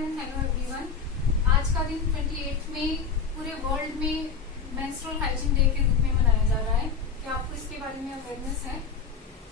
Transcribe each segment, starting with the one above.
Hello everyone. आज का दिन 28 मई पूरे वर्ल्ड में मेंस्ट्रुअल हाइजीन डे के रूप में मनाया जा रहा है। क्या आपको इसके बारे में अवेयरनेस है?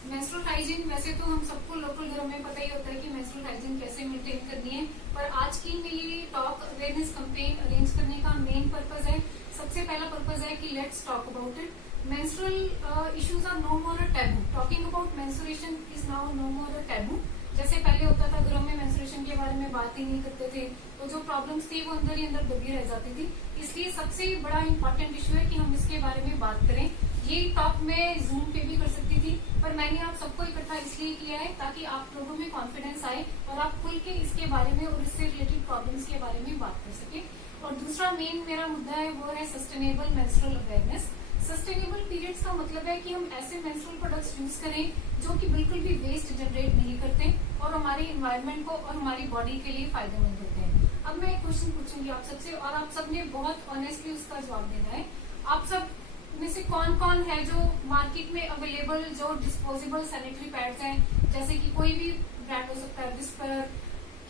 मेंस्ट्रुअल हाइजीन वैसे तो हम सबको लोकल घरों में पता ही होता है कि मेंस्ट्रुअल हाइजीन कैसे मेंटेन करनी है, पर आज की ये टॉक अवेयरनेस कैंपेन अरेंज करने का मेन पर्पज है। सबसे पहला पर्पज है कि let's talk about it. Menstrual issues are no more a taboo. Talking about menstruation is now no more a taboo. जैसे पहले होता था घरों में मेंस्ट्रुएशन के बारे में बात ही नहीं करते थे, तो जो प्रॉब्लम्स थी वो अंदर ही अंदर दबी रह जाती थी। इसलिए सबसे बड़ा इम्पोर्टेंट इशू है कि हम इसके बारे में बात करें। ये टॉक मैं जूम पे भी कर सकती थी, पर मैंने आप सबको इकट्ठा इसलिए किया है ताकि आप लोगों में कॉन्फिडेंस आए और आप खुल के इसके बारे में और इससे रिलेटेड प्रॉब्लम्स के बारे में बात कर सके। और दूसरा मेन मेरा मुद्दा है वो है sustainable menstrual awareness. Sustainable periods का मतलब है कि हम ऐसे मेंस्ट्रुअल प्रोडक्ट्स यूज करें जो कि बिल्कुल भी वेस्ट जनरेट नहीं करते और हमारे इन्वायरमेंट को और हमारी बॉडी के लिए फायदेमंद होते हैं। अब मैं एक क्वेश्चन पूछूंगी आप सबसे और आप सबने बहुत ऑनेस्टली उसका जवाब देना है। आप सब में से कौन कौन है जो मार्केट में अवेलेबल जो डिस्पोजेबल सैनिटरी पैड्स हैं, जैसे कि कोई भी ब्रांड हो सकता है, विस्पर,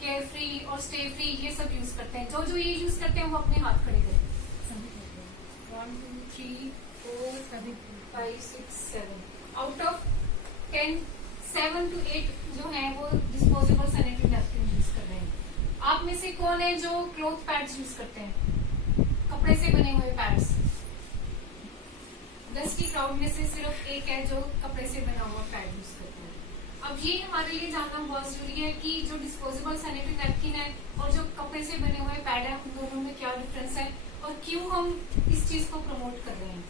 केयर फ्री और स्टे फ्री, ये सब यूज करते हैं? जो ये यूज करते हैं वो अपने हाथ खड़े करें। 1 2 3 4 5 6 7 आउट ऑफ 10 7 to 8 जो है वो डिस्पोजेबल सैनिटरी नैपकिन यूज कर रहे हैं। आप में से कौन है जो क्लॉथ पैड्स यूज करते हैं, कपड़े से बने हुए पैड्स? 10 की क्राउड में से सिर्फ एक है जो कपड़े से बना हुआ पैड यूज करता है। अब ये हमारे लिए जानना बहुत जरूरी है कि जो डिस्पोजेबल सैनिटरी नैपकिन है और जो कपड़े से बने हुए पैड है उन दोनों में क्या डिफरेंस है और क्यों हम इस चीज को प्रमोट कर रहे हैं।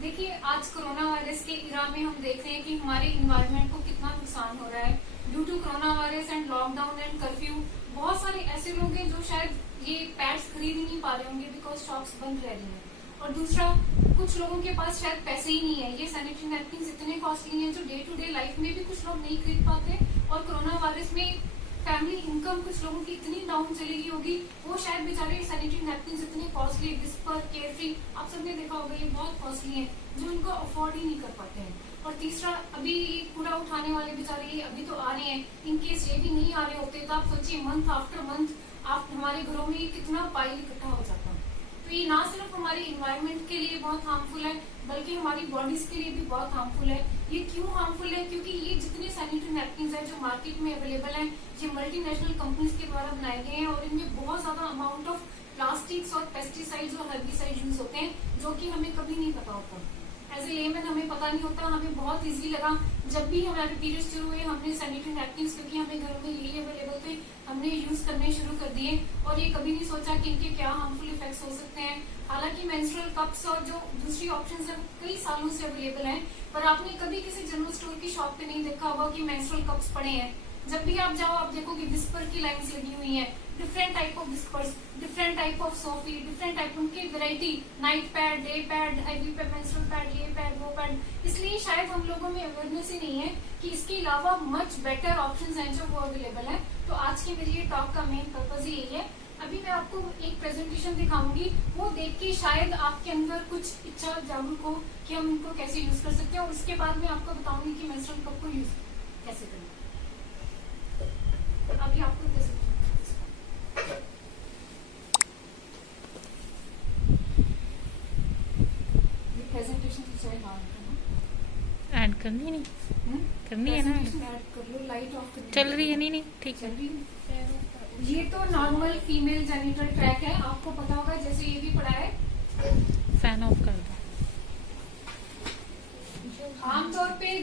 देखिए, आज कोरोना वायरस के इरा में हम देख रहे हैं कि हमारे इन्वायरमेंट को कितना नुकसान हो रहा है due to corona virus and lockdown and curfew. बहुत सारे ऐसे लोग हैं जो शायद ये पैड्स खरीद ही नहीं पा रहे होंगे बिकॉज शॉप्स बंद रह रही हैं। और दूसरा, कुछ लोगों के पास शायद पैसे ही नहीं है। ये सैनिटरी नैपकिन इतने कॉस्टली हैं जो डे टू डे लाइफ में भी कुछ लोग नहीं खरीद पाते, और कोरोना वायरस में फैमिली इनकम कुछ लोगों की इतनी डाउन चली गई होगी, वो शायद बेचारे सैनिटरी नैपकिन इतने कॉस्टली, विस्पर, केयर फ्री, आप सबने देखा होगा ये बहुत कॉस्टली हैं, जो इनको अफोर्ड ही नहीं कर पाते हैं। और तीसरा, अभी ये कूड़ा उठाने वाले बेचारे ये अभी तो आ रहे हैं, इन केस ये भी नहीं आ रहे होते तो आप सोचिए मंथ आफ्टर मंथ आप हमारे घरों में कितना पाइल इकट्ठा हो जाता है। तो ये ना सिर्फ हमारे इन्वायरमेंट के लिए बहुत हार्मफुल है बल्कि हमारी बॉडीज के लिए भी बहुत हार्मफुल है। ये क्यों हार्मफुल है? क्योंकि ये जितने सैनिटरी नैपकिन है जो मार्केट में अवेलेबल हैं, ये मल्टीनेशनल कंपनीज के द्वारा बनाए गए हैं और इनमें बहुत ज्यादा अमाउंट ऑफ प्लास्टिक्स और पेस्टिसाइड्स और हर्बिसाइड यूज होते हैं जो कि हमें कभी नहीं पता होता। एज ए लेमैन हमें पता नहीं होता। हमें बहुत इजी लगा जब भी हमारे पीरियड्स शुरू हुए, हमने सैनिटरी नैपकिन, क्योंकि हमें घरों में यही अवेलेबल थे, हमने यूज करने शुरू कर दिए और ये कभी नहीं सोचा कि इनके क्या हार्मफुल इफेक्ट्स हो सकते हैं। हालांकि मेंस्ट्रुअल कप्स और जो दूसरी ऑप्शंस हैं कई सालों से अवेलेबल हैं, पर आपने कभी किसी जनरल स्टोर की शॉप पे नहीं देखा होगा कि मेंस्ट्रुअल कप्स पड़े हैं। जब भी आप जाओ आप देखोगे विस्पर की लाइंस लगी हुई हैं, different type of Whispers, different type of Sofy, different type उनकी variety, night pad, day pad, heavy pad, menstrual pad, ये पैड, वो पैड। इसलिए शायद हम लोगों में अवेयरनेस ही नहीं है कि इसके अलावा मच बेटर ऑप्शंस हैं जो वो अवेलेबल है। तो आज की मेरी ये टॉक का मेन पर्पज ही यही है। अभी मैं आपको एक प्रेजेंटेशन दिखाऊंगी, वो देख के शायद आपके अंदर कुछ इच्छा जागरूक हो कि हम इनको कैसे यूज कर सकते हैं, और उसके बाद मैं आपको बताऊंगी कि मेंस्ट्रुअल कप को यूज कैसे करें। अभी आपको कैसे प्रेजेंटेशन ऐड करनी नहीं करनी है ना, ऐड कर लो, लाइट ऑफ कर चल रही है नहीं ठीक है। ये तो नॉर्मल फीमेल जेनिटल ट्रैक है, आपको पता होगा, जैसे ये भी पड़ा है। फैन ऑफ कर दो। आमतौर पे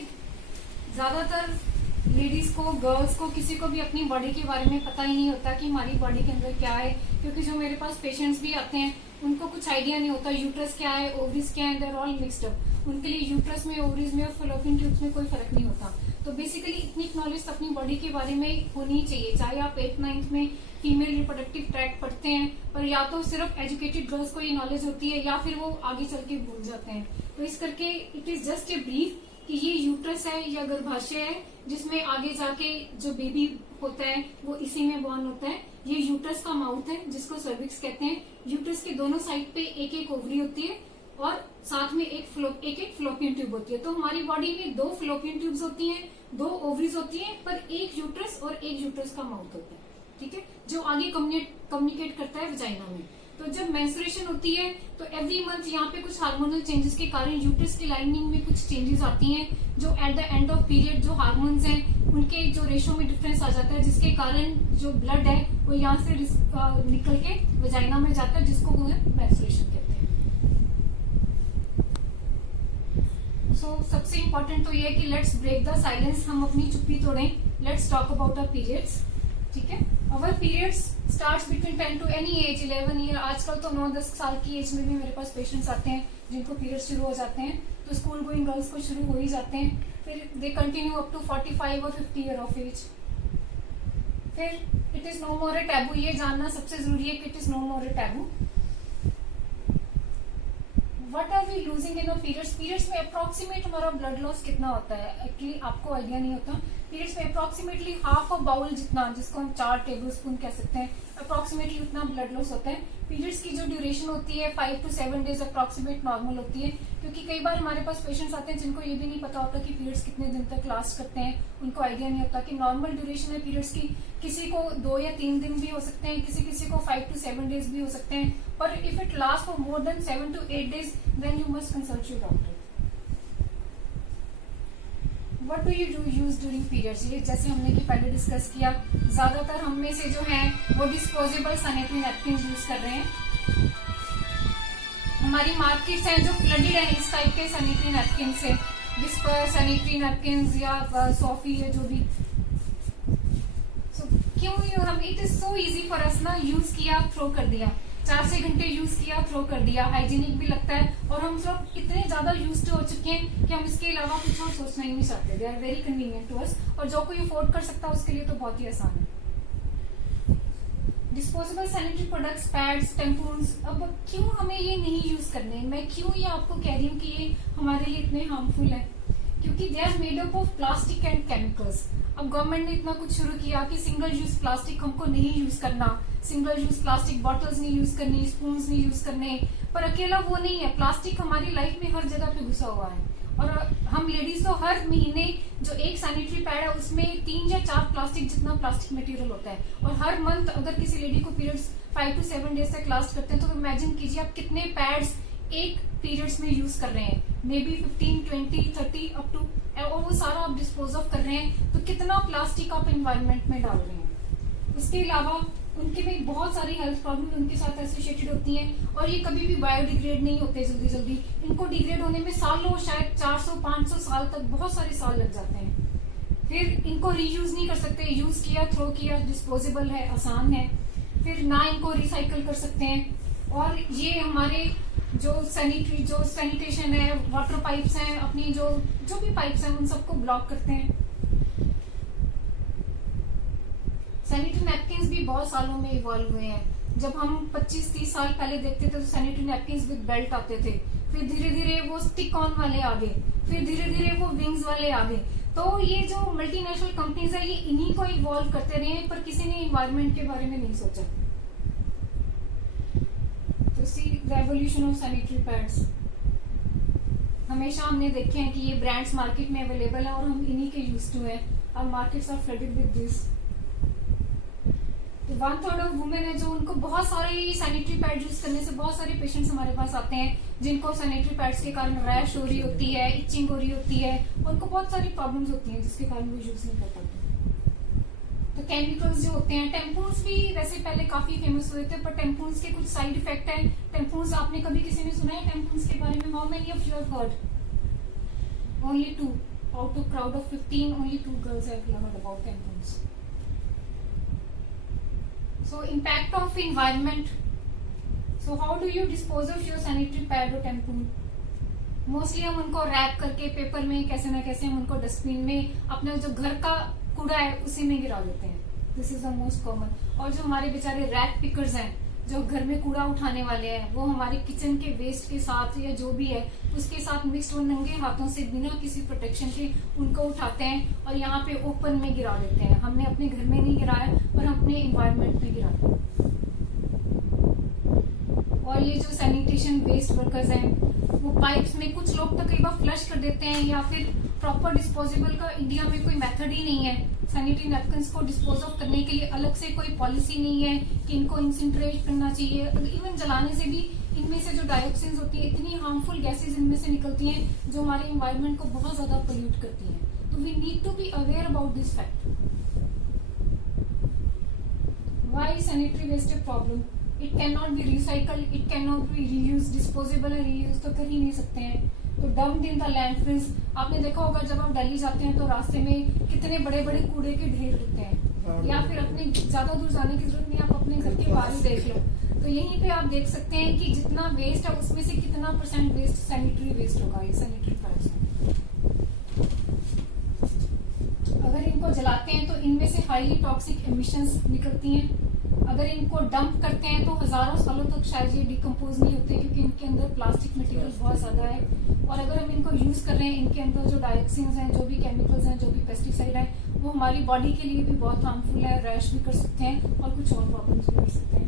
ज्यादातर लेडीज को, गर्ल्स को, किसी को भी अपनी बॉडी के बारे में पता ही नहीं होता कि हमारी बॉडी के अंदर क्या है, क्योंकि जो मेरे पास पेशेंट्स भी आते हैं उनको कुछ आइडिया नहीं होता यूट्रस क्या है, ओवरीज क्या है, they are all mixed up. उनके लिए यूट्रस में, ओवरीज में और फैलोपियन ट्यूब्स में कोई फर्क नहीं होता। तो बेसिकली इतनी नॉलेज अपनी बॉडी के बारे में होनी चाहिए, चाहे आप 8th-9th में फीमेल रिप्रोडक्टिव ट्रैक पढ़ते हैं, पर या तो सिर्फ एजुकेटेड गर्ल्स को ये नॉलेज होती है या फिर वो आगे चल के भूल जाते हैं। तो इस करके it is just a brief कि ये यूट्रस है या गर्भाशय है जिसमें आगे जाके जो बेबी होता है वो इसी में बॉर्न होता है। ये यूट्रस का माउथ है जिसको सर्विक्स कहते हैं। यूट्रस के दोनों साइड पे एक एक ओवरी होती है और साथ में एक फ्लोपियन ट्यूब होती है। तो हमारी बॉडी में 2 फ्लोपियन ट्यूब्स होती हैं, 2 ओवरीज होती हैं, पर एक यूट्रस और एक यूट्रस का माउथ होता है। ठीक है, जो आगे कम्युनिकेट करता है वजाइना में। तो जब मेंस्ट्रुएशन होती है तो एवरी मंथ यहाँ पे कुछ हार्मोनल चेंजेस के कारण यूट्रस की लाइनिंग में कुछ चेंजेस आती हैं, जो at the end of period जो हार्मोन्स हैं उनके जो रेशो में डिफरेंस आ जाता है, जिसके कारण जो ब्लड है वो यहाँ से निकल के वजाइना में जाता है, जिसको वो मेंस्ट्रुएशन कहते हैं। सो सबसे इम्पोर्टेंट तो ये है कि लेट्स ब्रेक द साइलेंस, हम अपनी चुप्पी तोड़ें, let's talk about our periods. ठीक है, our periods starts between 10 to any age 11 year. आजकल तो 9-10 साल की एज में भी मेरे पास पेशेंट्स आते हैं जिनको पीरियड्स शुरू हो जाते हैं, तो स्कूल गोइंग गर्ल्स को शुरू हो ही जाते हैं, फिर दे कंटिन्यू अप टू 45 और 50 ईयर ऑफ एज। फिर it is no more a taboo, ये जानना सबसे जरूरी है कि it is no more a taboo. What are we losing in our periods? Periods में अप्रोक्सीमेट हमारा ब्लड लॉस कितना होता है, एक्चुअली आपको आइडिया नहीं होता। पीरियड्स में अप्रोक्सीमेटली हाफ अ बाउल जितना, जिसको हम 4 टेबल स्पून कह सकते हैं, अप्रोक्सीमेटली उतना ब्लड लॉस होता है। पीरियड्स की जो ड्यूरेशन होती है 5 to 7 डेज अप्रोक्सीमेट नॉर्मल होती है, क्योंकि कई बार हमारे पास पेशेंट्स आते हैं जिनको ये भी नहीं पता होता कि पीरियड्स कितने दिन तक लास्ट करते हैं, उनको आइडिया नहीं होता कि नॉर्मल ड्यूरेशन है पीरियड्स की, किसी को 2 या 3 दिन भी हो सकते हैं, किसी को 5 to 7 डेज भी हो सकते हैं, पर if it last for more than 7 to 8 days then you must consult your doctor. What do you use during periods? ये जैसे हमने कि पहले डिस्कस किया, ज्यादातर हम में से जो है वो डिस्पोजेबल सैनिटरी नैपकिन यूज कर रहे हैं। हमारी मार्केट्स हैं जो फ्लडेड है इस टाइप के सैनिटरी नैपकिन से, विस्पर सैनिटरी नैपकिन या सोफी है जो भी। क्यों हम, it is so easy for us ना, यूज किया थ्रो कर दिया, 4-6 घंटे यूज किया थ्रो कर दिया, हाइजीनिक भी लगता है, और हम सब इतने ज्यादा यूज्ड हो चुके हैं कि हम इसके अलावा कुछ और सोचना ही नहीं चाहते। They are very convenient to us, और जो कोई अफोर्ड कर सकता है उसके लिए तो बहुत ही आसान है। डिस्पोजेबल सैनिटरी प्रोडक्ट्स, पैड्स, टेम्पून्स, अब क्यों हमें ये नहीं यूज करने, मैं क्यों ये आपको कह रही हूँ कि ये हमारे लिए इतने हार्मफुल है, क्योंकि they are made up of plastic and chemicals. अब गवर्नमेंट ने इतना कुछ शुरू किया कि सिंगल यूज प्लास्टिक हमको नहीं यूज करना, सिंगल यूज प्लास्टिक बॉटल्स नहीं यूज करनी, स्पून नहीं यूज करने, पर अकेला वो नहीं है, प्लास्टिक हमारी लाइफ में हर जगह पे घुसा हुआ है। और हम लेडीज तो हर महीने जो एक सैनिटरी पैड है उसमें 3 या 4 प्लास्टिक जितना प्लास्टिक मटेरियल होता है, और हर मंथ अगर किसी लेडी को पीरियड्स 5 to 7 डेज तक लास्ट करते हैं तो इमेजिन कीजिए आप कितने पैड्स एक पीरियड्स में यूज कर रहे हैं, मे बी 15, 20, 30 अप टू, और वो सारा आप डिस्पोज ऑफ कर रहे हैं, तो कितना प्लास्टिक आप एनवायरनमेंट में डाल रहे हैं। उसके अलावा उनके में बहुत सारी हेल्थ प्रॉब्लम उनके साथ एसोसिएटेड होती हैं, और ये कभी भी बायोडिग्रेड नहीं होते जल्दी, इनको डिग्रेड होने में सालों, शायद 400-500 साल तक, बहुत सारे साल लग जाते हैं। फिर इनको रीयूज नहीं कर सकते, यूज किया थ्रो किया, डिस्पोजेबल है, आसान है, फिर ना इनको रिसाइकल कर सकते हैं, और ये हमारे जो सैनिटेशन है, वाटर पाइप्स हैं, अपनी जो भी पाइप्स हैं उन सबको ब्लॉक करते हैं। सैनिटरी नैपकिन्स भी बहुत सालों में इवॉल्व हुए हैं। जब हम 25-30 साल पहले देखते थे तो सैनिटरी नैपकिन्स विद बेल्ट आते थे, फिर धीरे धीरे वो स्टिक ऑन वाले आ गए, फिर धीरे धीरे वो विंग्स वाले आ गए। तो ये जो मल्टीनेशनल कंपनीज है ये इन्हीं को इवॉल्व करते रहे, पर किसी ने इन्वायरमेंट के बारे में नहीं सोचा। तो सी रेवोल्यूशन ऑफ सैनिटरी पैड्स, हमेशा हमने देखे हैं कि ये ब्रांड्स मार्केट में अवेलेबल है और हम इन्हीं के यूज टू है, और markets are flooded with this. तो 1/3 ऑफ वुमेन है जो उनको बहुत सारे सैनिटरी पैड यूज करने से, बहुत सारे पेशेंट्स हमारे पास आते हैं जिनको सैनिटरी पैड्स के कारण रैश हो रही होती है, इचिंग हो रही होती है, उनको बहुत सारी प्रॉब्लम्स होती हैं जिसके कारण वो यूज नहीं कर पाते। तो केमिकल्स जो होते हैं, टेम्पून्स भी वैसे पहले काफी फेमस हुए थे, पर टेम्पून्स के कुछ साइड इफेक्ट है। टेम्पून्स आपने कभी किसी ने सुना है टेम्पून्स के बारे में? How many of you have heard? Only 2 out of crowd of 15, only 2 girls have heard about tampons. So impact of environment. So how do you dispose of your sanitary pad or tampon? Mostly हम उनको rap करके paper में कैसे ना कैसे हम उनको dustbin में, अपना जो घर का कूड़ा है उसी में गिरा देते हैं। This is the most common. और जो हमारे बेचारे रैक पिकर्स हैं जो घर में कूड़ा उठाने वाले हैं, वो हमारे किचन के वेस्ट के साथ या जो भी है उसके साथ मिक्स, वो नंगे हाथों से बिना किसी प्रोटेक्शन के उनको उठाते हैं और यहाँ पे ओपन में गिरा देते हैं। हमने अपने घर में नहीं गिराया पर हम अपने इन्वायरमेंट में गिराते हैं। और ये जो सैनिटेशन वेस्ट वर्कर्स हैं वो पाइप्स में, कुछ लोग तो कई बार फ्लश कर देते हैं, या फिर प्रॉपर डिस्पोजेबल का इंडिया में कोई मेथड ही नहीं है, सैनिटरी नैपकिन्स को डिस्पोज ऑफ करने के लिए अलग से कोई पॉलिसी नहीं है कि इनको इंसिनरेट करना चाहिए। इवन जलाने से भी इनमें से जो डाइऑक्सिन्स होती है, इतनी हार्मफुल गैसेज इनमें से निकलती हैं जो हमारे एनवायरनमेंट को बहुत ज्यादा पोल्यूट करती हैं। तो we need to be aware about this fact. Why sanitary waste a problem? It can not be recycled, it can not be reuse. Disposable है, रीयूज तो कर ही नहीं सकते हैं। तो डम्प्ड इन द लैंडफिल्स, आपने देखा होगा जब आप दिल्ली जाते हैं तो रास्ते में कितने बड़े बड़े कूड़े के ढेर दिखते हैं। या फिर अपने ज्यादा दूर जाने की जरूरत नहीं, आप अपने घर के बाहर ही देख लो, तो यहीं पे आप देख सकते हैं कि जितना वेस्ट है उसमें से कितना % वेस्ट सैनिटरी वेस्ट होगा। ये सैनिटरी पैड्स हैं। अगर इनको जलाते हैं तो इनमें से हाईली टॉक्सिक एमिशंस निकलती हैं। अगर इनको डंप करते हैं तो हजारों सालों तक शायद ये डिकम्पोज नहीं होते, क्योंकि इनके अंदर प्लास्टिक मटेरियल बहुत ज्यादा है। और अगर हम इनको यूज कर रहे हैं, इनके अंदर जो डाइऑक्सिन्स हैं, जो भी केमिकल्स हैं, जो भी पेस्टिसाइड है, वो हमारी बॉडी के लिए भी बहुत हार्मफुल है। रैश भी कर सकते हैं और कुछ और प्रॉब्लम्स भी कर सकते हैं।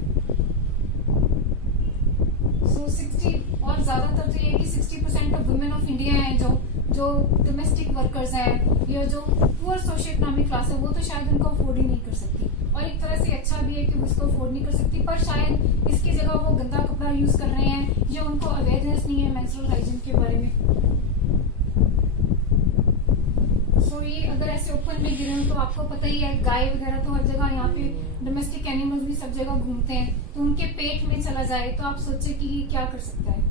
सो 60 और ज्यादातर तो ये कि 60% ऑफ वुमेन ऑफ इंडिया हैं जो डोमेस्टिक वर्कर्स हैं या जो पुअर सोशियो इकोनॉमिक क्लास है, वो तो शायद उनको अफोर्ड ही नहीं कर सकती। और एक तरह से अच्छा भी है कि उसको अफोर्ड नहीं कर सकती, पर शायद इसकी जगह वो गंदा कपड़ा यूज कर रहे हैं या उनको अवेयरनेस नहीं है मेंस्ट्रुअल हाइजीन के बारे में। सो ये अगर ऐसे ओपन में गिरे तो आपको पता ही है, गाय वगैरह तो हर जगह, यहाँ पे डोमेस्टिक एनिमल्स भी सब जगह घूमते हैं, तो उनके पेट में चला जाए तो आप सोचे कि ये क्या कर सकता है।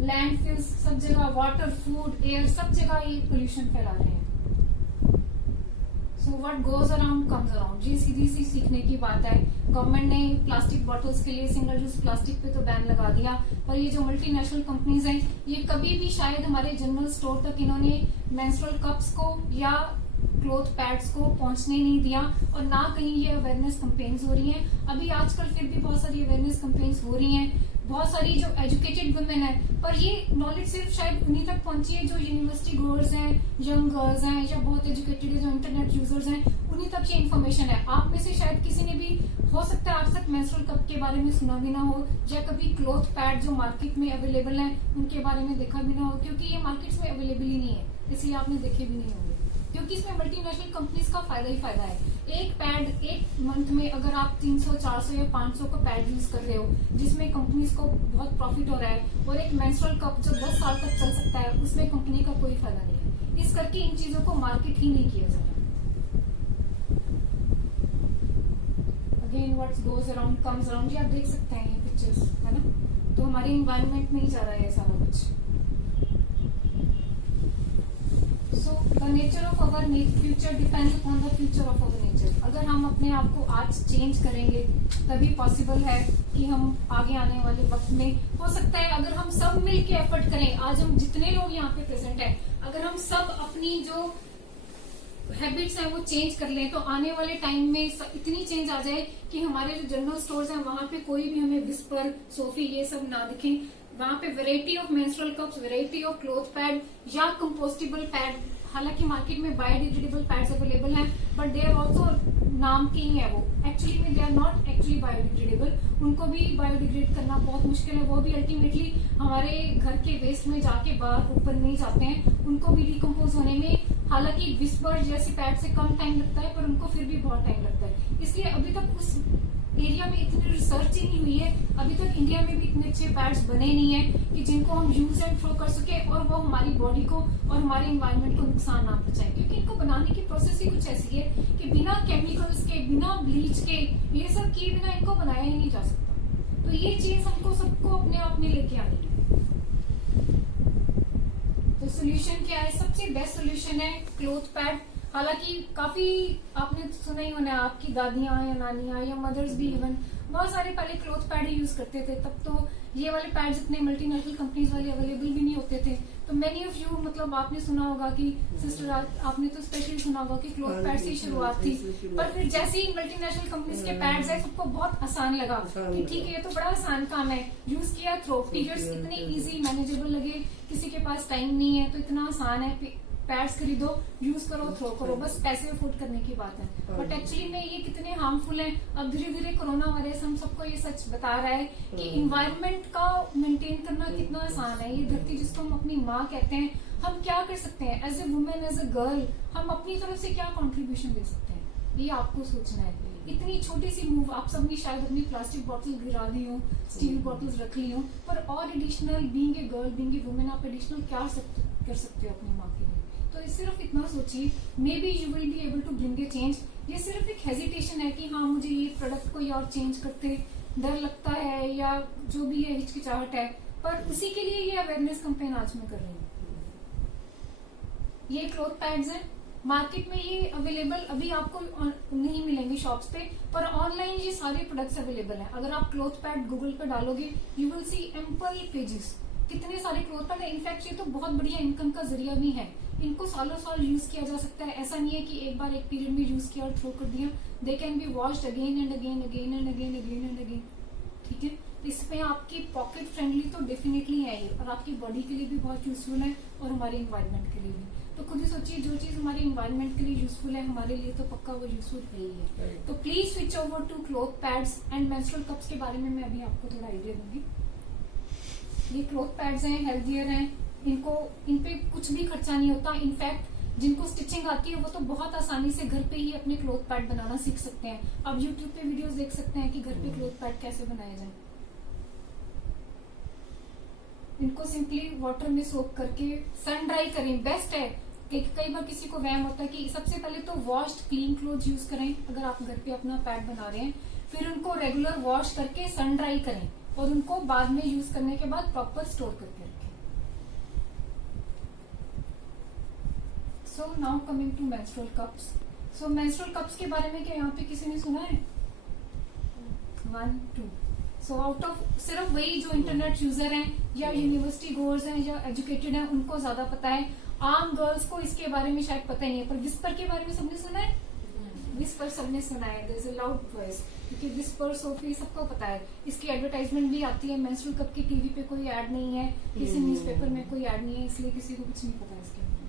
लैंडफिल्स सब जगह, वाटर, फूड, एयर, सब जगह ये पोल्यूशन फैला रहे हैं। So what goes around comes around, ये सीधी सी सीखने की बात है। गवर्नमेंट ने प्लास्टिक बॉटल्स के लिए सिंगल यूज प्लास्टिक पे तो बैन लगा दिया, पर ये जो मल्टीनेशनल कंपनीज हैं, ये कभी भी शायद हमारे जनरल स्टोर तक इन्होंने मेंस्ट्रुअल कप्स को या क्लोथ पैड्स को पहुंचने नहीं दिया, और ना कहीं ये अवेयरनेस कैंपेन्स हो रही हैं। अभी आजकल फिर भी बहुत सारी अवेयरनेस कैंपेन्स हो रही हैं, बहुत सारी जो एजुकेटेड वुमेन है, पर ये नॉलेज सिर्फ शायद उन्हीं तक पहुंची है जो यूनिवर्सिटी गोअर्स हैं, यंग गर्ल्स हैं, या बहुत एजुकेटेड है जो इंटरनेट यूजर्स हैं, उन्हीं तक ये इन्फॉर्मेशन है। आप में से शायद किसी ने भी, हो सकता है आज तक मेंस्ट्रुअल कप के बारे में सुना भी ना हो, या कभी क्लोथ पैड जो मार्केट में अवेलेबल है उनके बारे में देखा भी ना हो, क्योंकि ये मार्केट्स में अवेलेबल ही नहीं है, इसलिए आपने देखे भी नहीं होंगे, क्योंकि इसमें मल्टीनेशनल कंपनीज का फायदा ही फायदा है। एक पैड एक मंथ में अगर आप 300, 400 या 500 का पैड यूज कर रहे हो, जिसमें कंपनीज को बहुत प्रॉफिट हो रहा है, और एक मेंस्ट्रुअल कप जो 10 साल तक चल सकता है, उसमें कंपनी का कोई फायदा नहीं है। इस करके इन चीजों को मार्केट ही नहीं किया जा रहा। Again what goes around comes around, ये आप देख सकते हैं ये पिक्चर्स, है ना। तो हमारे इन्वायरमेंट में ही जा रहा है सारा कुछ। So the nature of our future depends upon the future of our nature. अगर हम अपने आप को आज चेंज करेंगे तभी पॉसिबल है कि हम आगे आने वाले वक्त में, हो सकता है अगर हम सब मिलके एफर्ट करें, आज हम जितने लोग यहाँ पे प्रेजेंट हैं, अगर हम सब अपनी जो हैबिट्स हैं वो चेंज कर लें, तो आने वाले टाइम में इतनी चेंज आ जाए कि हमारे जो जनरल स्टोर्स हैं वहां पे कोई भी हमें विस्पर, सोफी ये सब ना दिखे। वहां पे variety of menstrual cups, variety of cloth pad या कंपोस्टेबल पैड, हालांकि मार्केट में बायोडिग्रेडेबल पैड्स अवेलेबल हैं, बट दे आर ऑल्सो नाम के ही है, वो एक्चुअली में they are not actually biodegradable. उनको भी बायोडिग्रेड करना बहुत मुश्किल है, वो भी अल्टीमेटली हमारे घर के वेस्ट में जाके बाहर ऊपर नहीं जाते हैं, उनको भी डिकम्पोज होने में हालांकि विस्पर जैसी पैड से कम टाइम लगता है, पर उनको फिर भी बहुत टाइम लगता है। इसलिए अभी तक उस एरिया में इतनी रिसर्च ही नहीं हुई है, अभी तक इंडिया में भी इतने अच्छे पैड्स बने नहीं है कि जिनको हम यूज एंड थ्रो कर सके और वो हमारी बॉडी को और हमारे एनवायरनमेंट को नुकसान ना पहुंचाए, क्योंकि इनको बनाने की प्रोसेस ही कुछ ऐसी है कि बिना केमिकल्स के, बिना ब्लीच के, ये सब किए बिना इनको बनाया ही नहीं जा सकता। तो ये चीज हमको सबको अपने आप में लेके आनी है। तो सोल्यूशन क्या है? सबसे बेस्ट सोल्यूशन है क्लोथ पैड। हालांकि काफी आपने सुना ही होना, आपकी दादियां या नानियां या मदर्स भी इवन बहुत सारे पहले क्लोथ पैड ही यूज करते थे, तब तो ये वाले पैड्स इतने मल्टीनेशनल कंपनीज वाले अवेलेबल भी नहीं होते थे। तो मेनी ऑफ यू, मतलब आपने सुना होगा कि सिस्टर, आपने तो स्पेशली सुना होगा कि क्लोथ पैड से शुरुआत थी, पर फिर जैसे ही मल्टीनेशनल कंपनीज के पैड्स है, सबको बहुत आसान लगा कि ठीक है ये तो बड़ा आसान काम है, यूज किया, थ्रो, पीरियड्स इतने इजी मैनेजेबल लगे, किसी के पास टाइम नहीं है तो इतना आसान है, पैड्स खरीदो, यूज करो, थ्रो करो, बस पैसे अफोर्ड करने की बात है। बट एक्चुअली में ये कितने हार्मफुल हैं। अब धीरे धीरे कोरोना वायरस हम सबको ये सच बता रहा है कि इन्वायरमेंट का मेंटेन करना कितना आसान है। ये धरती जिसको हम अपनी माँ कहते हैं, हम क्या कर सकते हैं as a women, as a girl, हम अपनी तरफ से क्या कंट्रीब्यूशन दे सकते हैं, ये आपको सोचना है। इतनी छोटी सी मूव, आप सबने शायद अपनी प्लास्टिक बॉटल गिरा दी हो, स्टील बॉटल्स रख ली हो, पर और additional being a girl, being a women, आप एडिशनल क्या कर सकते हो अपनी माँ के लिए। तो सिर्फ इतना सोचिए, may be you will be able to bring a change. ये सिर्फ एक हेजिटेशन है कि हाँ मुझे ये प्रोडक्ट कोई और चेंज करते डर लगता है या जो भी है हिचकिचाहट है, पर उसी के लिए ये अवेयरनेस कैंपेन आज मैं कर रही हूँ। ये क्लॉथ पैड्स हैं, मार्केट में ये अवेलेबल अभी आपको नहीं मिलेंगे शॉप्स पे, पर ऑनलाइन ये सारे प्रोडक्ट्स अवेलेबल हैं। अगर आप क्लॉथ पैड गूगल पे डालोगे you will see ample pages, कितने सारे क्लॉथ पैड है। इनफैक्ट ये तो बहुत बढ़िया इनकम का जरिया भी है, इनको सालों साल यूज किया जा सकता है। ऐसा नहीं है कि एक बार एक पीरियड में यूज किया और थ्रो कर दिया, they can be washed again and again again and again again and again. ठीक है, इसमें आपकी पॉकेट फ्रेंडली तो डेफिनेटली है ये, और आपकी बॉडी के लिए भी बहुत यूजफुल है और हमारे इन्वायरमेंट के लिए भी। तो खुद ही सोचिए, जो चीज हमारे इन्वायरमेंट के लिए यूजफुल है हमारे लिए तो पक्का वो यूजफुल है ही है। तो please switch over to cloth pads and menstrual cups के बारे में मैं अभी आपको थोड़ा आइडिया दूंगी। ये क्लॉथ पैड्स हैं, हेल्थियर हैं, इन पे कुछ भी खर्चा नहीं होता। इनफैक्ट जिनको स्टिचिंग आती है वो तो बहुत आसानी से घर पे ही अपने क्लॉथ पैड बनाना सीख सकते हैं। आप यूट्यूब पे वीडियोस देख सकते हैं कि घर पे क्लॉथ पैड कैसे बनाए जाए। इनको सिंपली वाटर में सोक करके सन ड्राई करें, बेस्ट है। कई बार किसी को वहम होता है कि सबसे पहले तो वॉश्ड क्लीन क्लोथ यूज करें अगर आप घर पे अपना पैड बना रहे हैं, फिर उनको रेगुलर वॉश करके सन ड्राई करें और उनको बाद में यूज करने के बाद प्रॉपर स्टोर करके रखें। So now coming to menstrual cups. So menstrual cups के बारे में क्या यहाँ पे किसी ने सुना है? 1 2। सो आउट ऑफ सिर्फ वही जो इंटरनेट यूजर हैं या यूनिवर्सिटी गोअर्स हैं या एजुकेटेड हैं उनको ज्यादा पता है। आम गर्ल्स को इसके बारे में शायद पता ही नहीं है, पर विस्पर के बारे में सबने सुना है? विस्पर सबने सुना है, there is a loud voice, क्योंकि विस्पर सोफी सबको पता है। इसकी एडवर्टाइजमेंट भी आती है। मेंस्ट्रुअल कप की टीवी पे कोई ऐड नहीं है, किसी न्यूज़पेपर में कोई ऐड नहीं है, इसलिए किसी को कुछ नहीं पता इसके बारे में।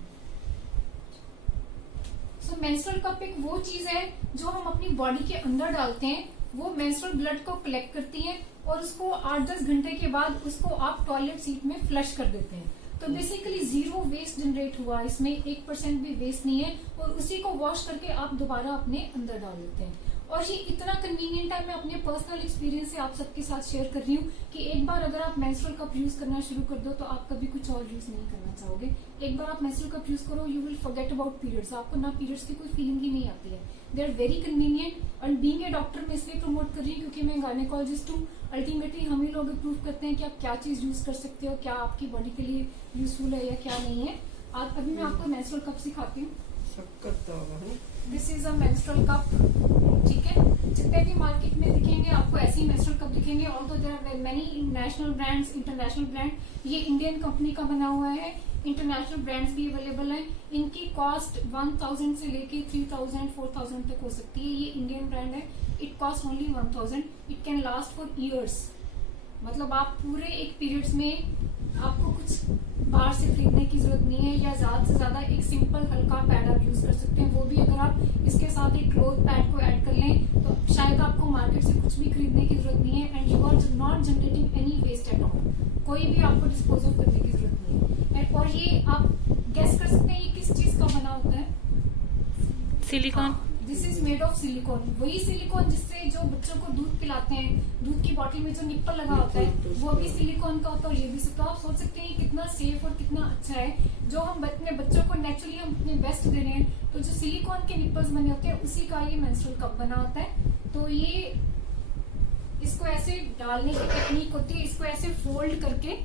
सो मेंस्ट्रुअल कप एक वो चीज है जो हम अपनी बॉडी के अंदर डालते हैं, वो मेंस्ट्रुअल ब्लड को कलेक्ट करती है और उसको 8-10 घंटे के बाद उसको आप टॉयलेट सीट में फ्लश कर देते हैं। तो बेसिकली 0 वेस्ट जनरेट हुआ, इसमें 1% भी वेस्ट नहीं है, और उसी को वॉश करके आप दोबारा अपने अंदर डाल देते हैं। और ये इतना कन्वीनियंट है, मैं अपने पर्सनल एक्सपीरियंस से आप सबके साथ शेयर कर रही हूँ कि एक बार अगर आप मेंस्ट्रुअल कप यूज करना शुरू कर दो तो आप कभी कुछ और यूज नहीं करना चाहोगे। एक बार आप मेंस्ट्रुअल कप यूज करो, you will forget about periods. आपको ना पीरियड्स की कोई फीलिंग ही नहीं आती है। They are very convenient. And being a doctor मैं इसलिए प्रमोट कर रही हूँ क्योंकि मैं गायनेकोलॉजिस्ट हूँ। अल्टीमेटली हम ही लोग अप्रूव करते हैं कि आप क्या चीज यूज कर सकते हो, क्या आपकी बॉडी के लिए यूजफुल है या क्या नहीं है। आज अभी मैं आपको मेंस्ट्रुअल कप सिखाती हूँ। This is a menstrual cup. ठीक है, जितने भी मार्केट में दिखेंगे आपको ऐसे ही मेंस्ट्रुअल कप दिखेंगे। Although there are many national brands, international brand. ये इंडियन कंपनी का बना हुआ है, इंटरनेशनल ब्रांड्स भी अवेलेबल हैं। इनकी कॉस्ट 1000 से लेके 3000 4000 तक हो सकती है। ये इंडियन ब्रांड है। It cost only 1000। It can last for years. मतलब आप पूरे एक पीरियड्स में आपको कुछ बाहर से खरीदने की जरूरत नहीं है, या ज्यादा से ज्यादा एक सिंपल हल्का पैड आप यूज कर सकते हैं। वो भी अगर आप इसके साथ एक क्लॉथ पैड को ऐड कर लें तो शायद आपको मार्केट से कुछ भी खरीदने की जरूरत नहीं है। And you are not generating any waste at all. कोई भी आपको डिस्पोज ऑफ करने की जरूरत नहीं है। और ये आप गेस कर सकते हैं ये किस चीज का बना होता है? Silicon. This is made of silicon. वही सिलिकॉन जिससे जो बच्चों को दूध पिलाते हैं, दूध की बॉटल में जो निप्पल लगा होता है वो भी सिलिकॉन का होता है। और ये भी तो आप सोच सकते हैं कितना सेफ और कितना अच्छा है। जो हम अपने बच्चों को नेचुरली हम अपने बेस्ट दे रहे हैं, तो जो सिलिकॉन के निप्पल्स बने होते हैं उसी का ये मेंस्ट्रुअल कप बना होता है। तो ये इसको ऐसे डालने की टेक्निक होती है। इसको ऐसे फोल्ड करके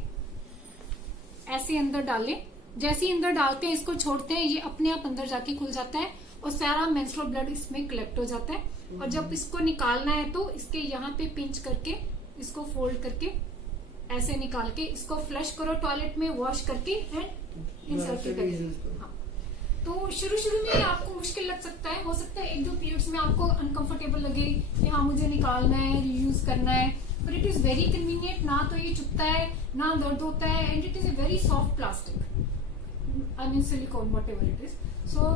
ऐसे अंदर डालें। जैसे ही अंदर डालते हैं इसको छोड़ते हैं, ये अपने आप अंदर जाके खुल जाता है और सारा मेंस्ट्रुअल ब्लड इसमें कलेक्ट हो जाता है। और जब इसको निकालना है तो इसके यहाँ पे पिंच करके इसको फोल्ड करके ऐसे निकाल के इसको फ्लश करो टॉयलेट में, वॉश करके एंड इंसर्ट करो। हाँ, तो शुरू में आपको मुश्किल लग सकता है, हो सकता है 1-2 पीरियड्स में आपको अनकंफर्टेबल लगे कि हाँ मुझे निकालना है, रीयूज करना है, but it is very convenient. ना तो ये चुभता है, ना दर्द होता है, and it is a very soft plastic, I mean silicone, whatever it is. So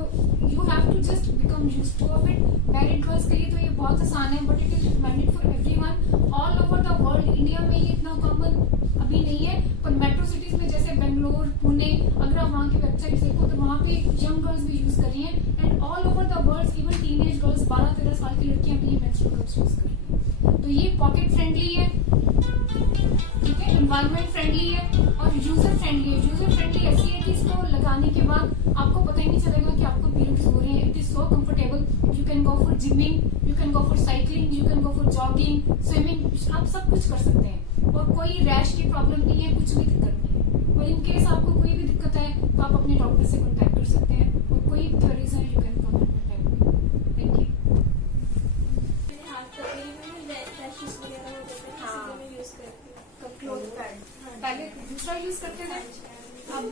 you have to just become used to of it. Married girls के लिए तो ये बहुत आसान है, but it is recommended for everyone all over the world. India में ये इतना कॉमन अभी नहीं है, पर मेट्रो सिटीज में जैसे बेंगलोर, पुणे, अगर आप वहाँ की वेबसाइट देखो तो वहाँ पे यंग गर्ल्स भी यूज कर रही हैं and all over the world even teenage girls 12-13 साल की लड़कियां भी मेंस्ट्रुअल कप्स यूज कर रही हैं। तो ये पॉकेट फ्रेंडली है, ठीक है, एनवायरमेंट फ्रेंडली है और यूजर फ्रेंडली है। यूजर फ्रेंडली ऐसी है कि इसको लगाने के बाद आपको पता ही नहीं चलेगा कि आपको पीरियड्स हो रहे हैं। It is so comfortable, you can go for gymming, you can go for cycling, you can go for jogging, swimming, आप सब कुछ कर सकते हैं और कोई रैश की प्रॉब्लम नहीं है, कुछ भी दिक्कत नहीं है। और इन केस आपको कोई भी दिक्कत है तो आप अपने डॉक्टर से कॉन्टेक्ट कर सकते हैं और कोई क्वेरीज है you can come and contact me. Thank you. Cloth pad पहले दूसरा यूज करते थे, अब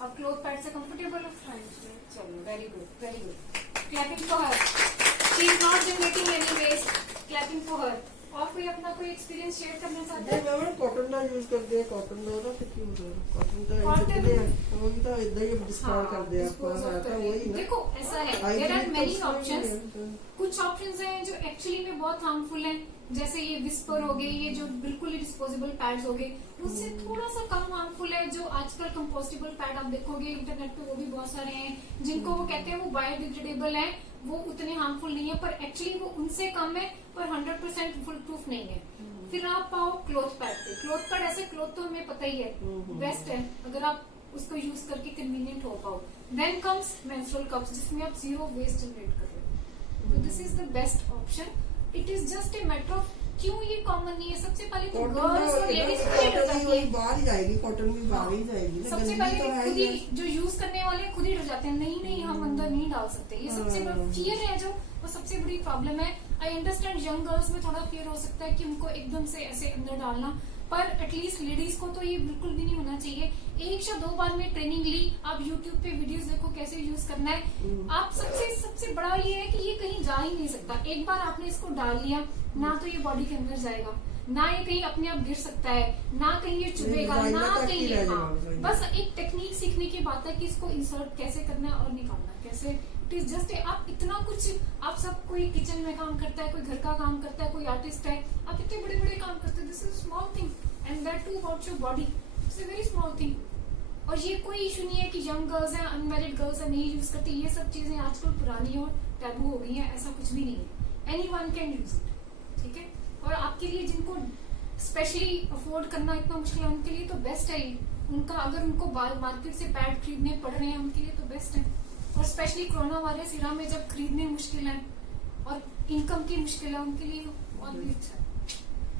अब क्लोथ पैड से कंफर्टेबल हो। चलो very good very good, clapping for her, she is not generating any waste, clapping for her. और कोई अपना कोई एक्सपीरियंस शेयर करना चाहते हैं? मैं कॉटन ਦਾ यूज ਕਰਦੇ ਆ, ਕਾਟਨ ਦਾ ਉਹਦਾ ਕੀ ਹੁੰਦਾ ਹੈ, ਕਾਟਨ ਦਾ Cotton- ਚੱਕਦੇ ਆ ਉਹ ਤਾਂ ਇਦਾਂ ਹੀ ਡਿਸਕਾਰਡ ਕਰਦੇ ਆ ਆਪਾਂ, ਸਾਰਾ ਤਾਂ वही ना। देखो ऐसा है, देयर आर मेनी ऑप्शंस। कुछ ऑप्शंस हैं जो एक्चुअली में बहुत हार्मफुल हैं, जैसे ये विस्पर हो गए, ये जो बिल्कुल ही डिस्पोजेबल पैड्स हो गए, उससे थोड़ा सा कम हार्मफुल है। जो आजकल कंपोस्टेबल पैड आप देखोगे इंटरनेट पे, वो भी बहुत सारे हैं जिनको वो कहते हैं वो बायोडिग्रेडेबल है, वो उतने हार्मफुल नहीं है, पर एक्चुअली वो उनसे कम है, पर 100% फुल प्रूफ नहीं है। फिर आप पाओ क्लोथ पैड पे। क्लोथ पैड ऐसे क्लोथ तो हमें पता ही है बेस्ट है अगर आप उसको यूज करके कन्वीनियंट हो पाओ। देन कम्स मेंस्ट्रुअल कप्स जिसमें आप जीरो वेस्ट जनरेट कर रहे हो, तो this is the best option. It is just a matter of क्यों ये कॉमन नहीं है। सबसे पहले तो गर्ल्स और लेडीज बाहर ही जाएगी, कॉटन भी बाहर ही जाएगी ना। सबसे पहले तो खुद ही जो यूज करने वाले खुद ही डर जाते हैं, नहीं नहीं हम अंदर नहीं डाल सकते। ये सबसे बड़ा फियर है, जो वो सबसे बड़ी प्रॉब्लम है। आई अंडरस्टैंड यंग गर्ल्स में थोड़ा फियर हो सकता है कि उनको एकदम से ऐसे अंदर डालना, पर एटलीस्ट लेडीज को तो ये बिल्कुल भी नहीं होना चाहिए। 1 या 2 बार में ट्रेनिंग ली, आप यूट्यूब पे वीडियोस देखो कैसे यूज करना है। आप सबसे बड़ा ये है कि ये कहीं जा ही नहीं सकता। एक बार आपने इसको डाल लिया ना, तो ये बॉडी के अंदर जाएगा ना, ये कहीं अपने आप गिर सकता है ना, कहीं ये चुभेगा ना, कहीं ये बस एक टेक्निक सीखने की बात है कि इसको इंसर्ट कैसे करना है और निकालना कैसे। इट इज जस्ट आप इतना कुछ, आप सब कोई किचन में काम करता है, कोई घर का काम करता है, कोई आर्टिस्ट है, आप इतने बड़े बड़े काम करते हैं। This is small thing and that too about your body, it's a very small thing. और ये कोई इशू नहीं है कि यंग गर्ल्स हैं, अनमैरिड गर्ल्स हैं, नहीं यूज करती। ये सब चीजें आजकल पुरानी और टैबू हो गई हैं, ऐसा कुछ भी नहीं है। एनीवन कैन यूज इट, ठीक है। और आपके लिए जिनको स्पेशली अफोर्ड करना इतना मुश्किल है, उनके लिए तो बेस्ट है ये। उनका अगर उनको मार्केट से पैड खरीदने पड़ रहे हैं, उनके लिए तो बेस्ट है। और स्पेशली कोरोना वायरस इरा में जब खरीदने मुश्किल है और इनकम की मुश्किल है, उनके लिए और भी अच्छा है।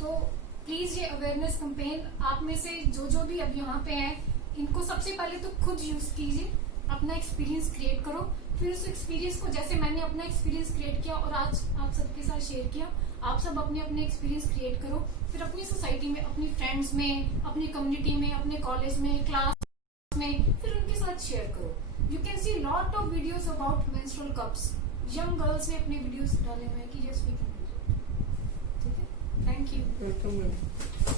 तो प्लीज ये अवेयरनेस कैंपेन आप में से जो भी अब यहाँ पे हैं, इनको सबसे पहले तो खुद यूज कीजिए, अपना एक्सपीरियंस क्रिएट करो। फिर उस एक्सपीरियंस को, जैसे मैंने अपना एक्सपीरियंस क्रिएट किया और आज आप सबके साथ शेयर किया, आप सब अपने अपने एक्सपीरियंस क्रिएट करो। फिर अपनी सोसाइटी में, अपनी फ्रेंड्स में, अपनी कम्युनिटी में, अपने कॉलेज में, क्लास में, फिर उनके साथ शेयर करो। You can see lot of videos about menstrual cups. Young girls ने अपने वीडियोस डाले हुए हैं कि जस्ट वी कैन, ठीक है। Thank you. वेलकम।